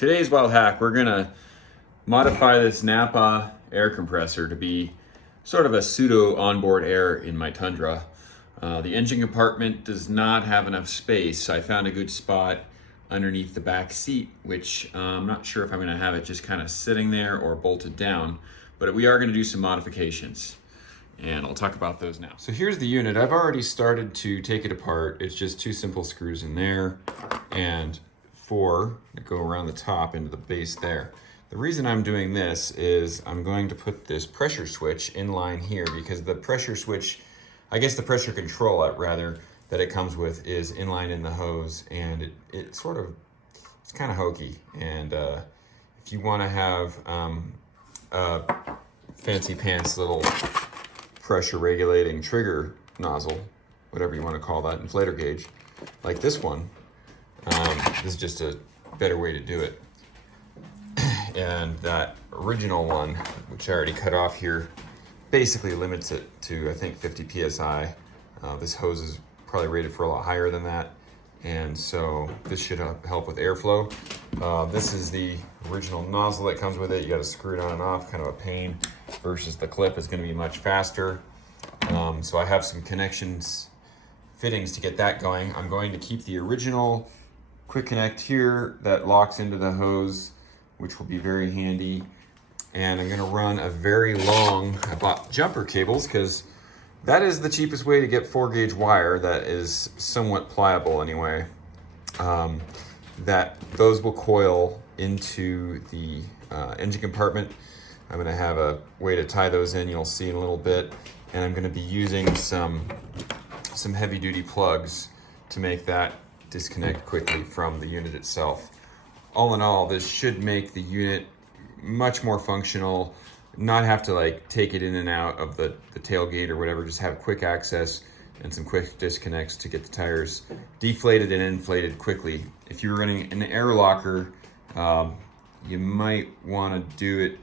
Today's wild hack, we're gonna modify this Napa air compressor to be sort of a pseudo onboard air in my Tundra. The engine compartment does not have enough space. I found a good spot underneath the back seat, which I'm not sure if I'm gonna have it just kind of sitting there or bolted down, but we are gonna do some modifications. And I'll talk about those now. So here's the unit. I've already started to take it apart. It's just two simple screws in there and four that go around the top into the base there. The reason I'm doing this is I'm going to put this pressure switch in line here because the pressure switch, I guess the pressure control rather, that it comes with is inline in the hose, and it's kind of hokey. And if you want to have a fancy pants little pressure regulating trigger nozzle, whatever you want to call that, inflator gauge, like this one, this is just a better way to do it. And that original one, which I already cut off here, basically limits it to, I think, 50 PSI. This hose is probably rated for a lot higher than that. And so this should help with airflow. This is the original nozzle that comes with it. You got to screw it on and off, kind of a pain, versus the clip is going to be much faster. So I have some fittings to get that going. I'm going to keep the original quick connect here that locks into the hose, which will be very handy. And I'm going to run a very long, I bought jumper cables because that is the cheapest way to get 4-gauge wire that is somewhat pliable anyway. Those will coil into the engine compartment. I'm going to have a way to tie those in, you'll see in a little bit. And I'm going to be using some heavy duty plugs to make that disconnect quickly from the unit itself. All in all, this should make the unit much more functional, not have to like take it in and out of the tailgate or whatever, just have quick access and some quick disconnects to get the tires deflated and inflated quickly. If you're running an air locker, you might want to do it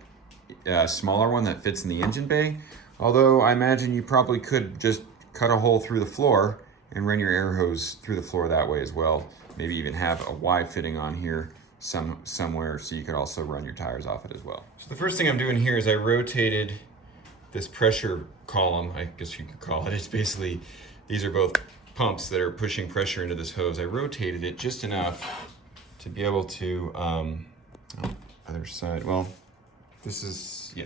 a smaller one that fits in the engine bay, although I imagine you probably could just cut a hole through the floor and run your air hose through the floor that way as well. Maybe even have a Y fitting on here somewhere so you could also run your tires off it as well. So the first thing I'm doing here is I rotated this pressure column, I guess you could call it. It's basically, these are both pumps that are pushing pressure into this hose. I rotated it just enough to be able to, other side, well, this is, yeah.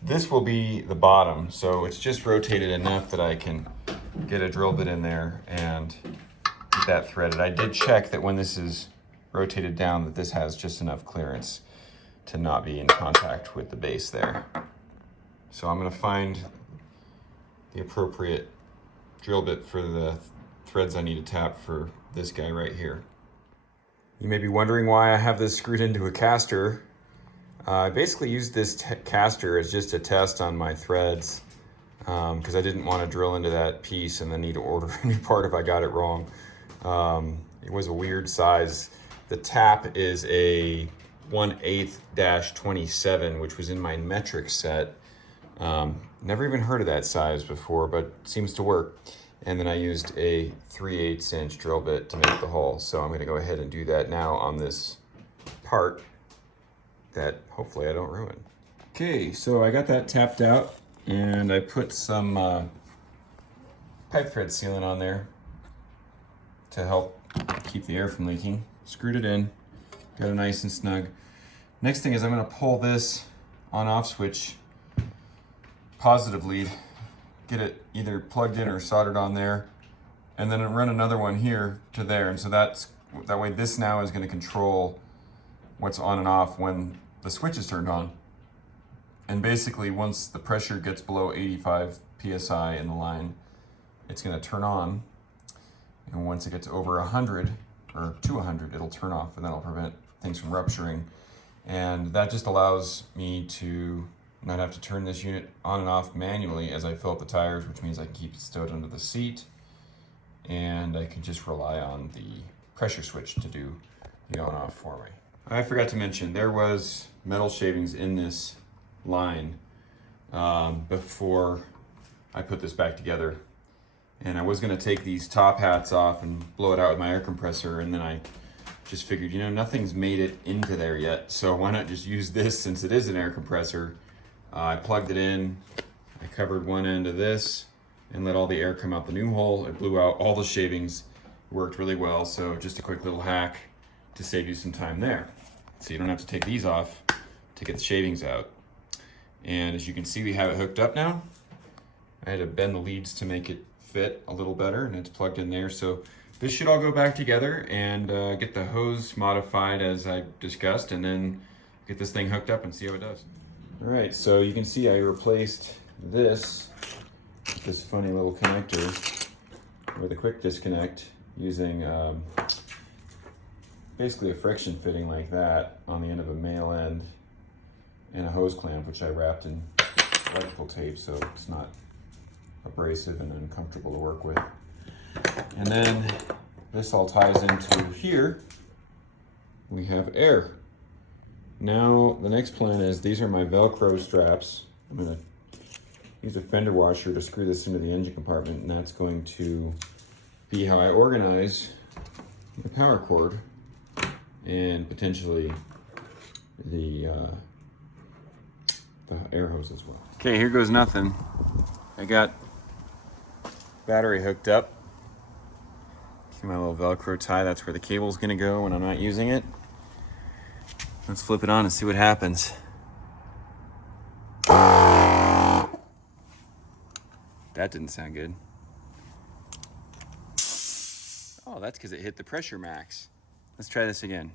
This will be the bottom, so it's just rotated enough that I can get a drill bit in there and get that threaded. I did check that when this is rotated down that this has just enough clearance to not be in contact with the base there. So I'm going to find the appropriate drill bit for the threads I need to tap for this guy right here. You may be wondering why I have this screwed into a caster. I basically used this caster as just a test on my threads because I didn't want to drill into that piece and then need to order a new part if I got it wrong. It was a weird size. The tap is a 1/8-27, which was in my metric set. Never even heard of that size before, but seems to work. And then I used a 3/8 inch drill bit to make the hole. So I'm going to go ahead and do that now on this part that hopefully I don't ruin. Okay, so I got that tapped out and I put some pipe thread sealant on there to help keep the air from leaking. Screwed it in, got it nice and snug. Next thing is I'm going to pull this on-off switch, positive lead, get it either plugged in or soldered on there, and then run another one here to there. And so that way this now is going to control what's on and off when the switch is turned on. And basically once the pressure gets below 85 PSI in the line, it's going to turn on. And once it gets over 100 or to 100, it'll turn off, and that'll prevent things from rupturing. And that just allows me to not have to turn this unit on and off manually as I fill up the tires, which means I can keep it stowed under the seat. And I can just rely on the pressure switch to do the on and off for me. I forgot to mention, there was metal shavings in this line before I put this back together. And I was going to take these top hats off and blow it out with my air compressor, and then I just figured, you know, nothing's made it into there yet, so why not just use this since it is an air compressor. I plugged it in, I covered one end of this and let all the air come out the new hole. It blew out all the shavings, worked really well. So just a quick little hack to save you some time there. So you don't have to take these off to get the shavings out. And as you can see, we have it hooked up now. I had to bend the leads to make it fit a little better, and it's plugged in there. So this should all go back together and get the hose modified as I discussed, and then get this thing hooked up and see how it does. All right, so you can see I replaced this funny little connector with a quick disconnect using basically a friction fitting like that on the end of a male end and a hose clamp, which I wrapped in electrical tape so it's not abrasive and uncomfortable to work with. And then this all ties into here. We have air. Now the next plan is, these are my Velcro straps. I'm gonna use a fender washer to screw this into the engine compartment, and that's going to be how I organize the power cord and potentially the air hose as well. Okay, here goes nothing. I got battery hooked up. See my little Velcro tie, that's where the cable's gonna go when I'm not using it. Let's flip it on and see what happens. That didn't sound good. Oh, that's because it hit the pressure max. Let's try this again.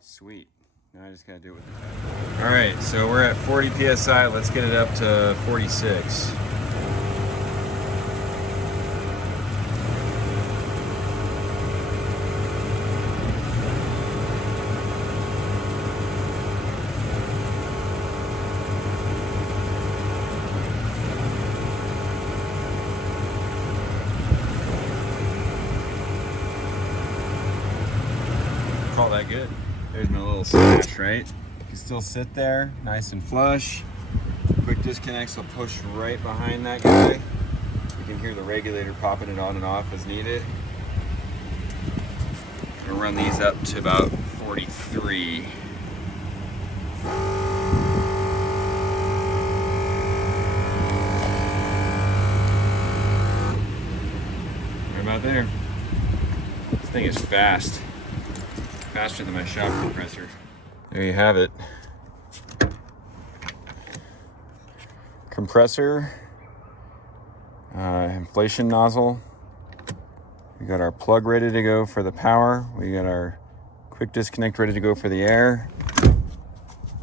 Sweet. Now I just gotta do it with the pedal. All right, so we're at 40 PSI. Let's get it up to 46. Call that good. There's my little switch, right? You can still sit there, nice and flush. Quick disconnects will push right behind that guy. You can hear the regulator popping it on and off as needed. I'm gonna run these up to about 43. Right about there. This thing is fast. Faster than my shop compressor. There you have it. Compressor, inflation nozzle. We got our plug ready to go for the power. We got our quick disconnect ready to go for the air.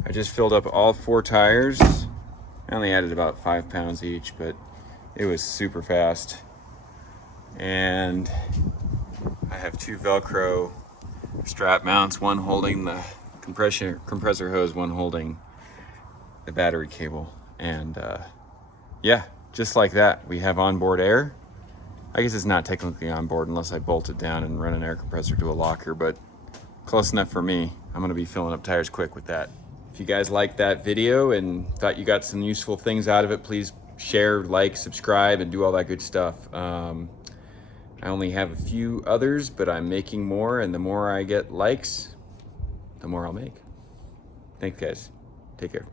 I just filled up all 4 tires. I only added about 5 pounds each, but it was super fast. And I have 2 Velcro strap mounts, one holding the compressor hose, one holding the battery cable. And yeah, just like that, we have onboard air. I guess it's not technically onboard unless I bolt it down and run an air compressor to a locker, but close enough for me. I'm gonna be filling up tires quick with that. If you guys liked that video and thought you got some useful things out of it, please share, like, subscribe, and do all that good stuff. I only have a few others, but I'm making more, and the more I get likes, the more I'll make. Thanks, guys. Take care.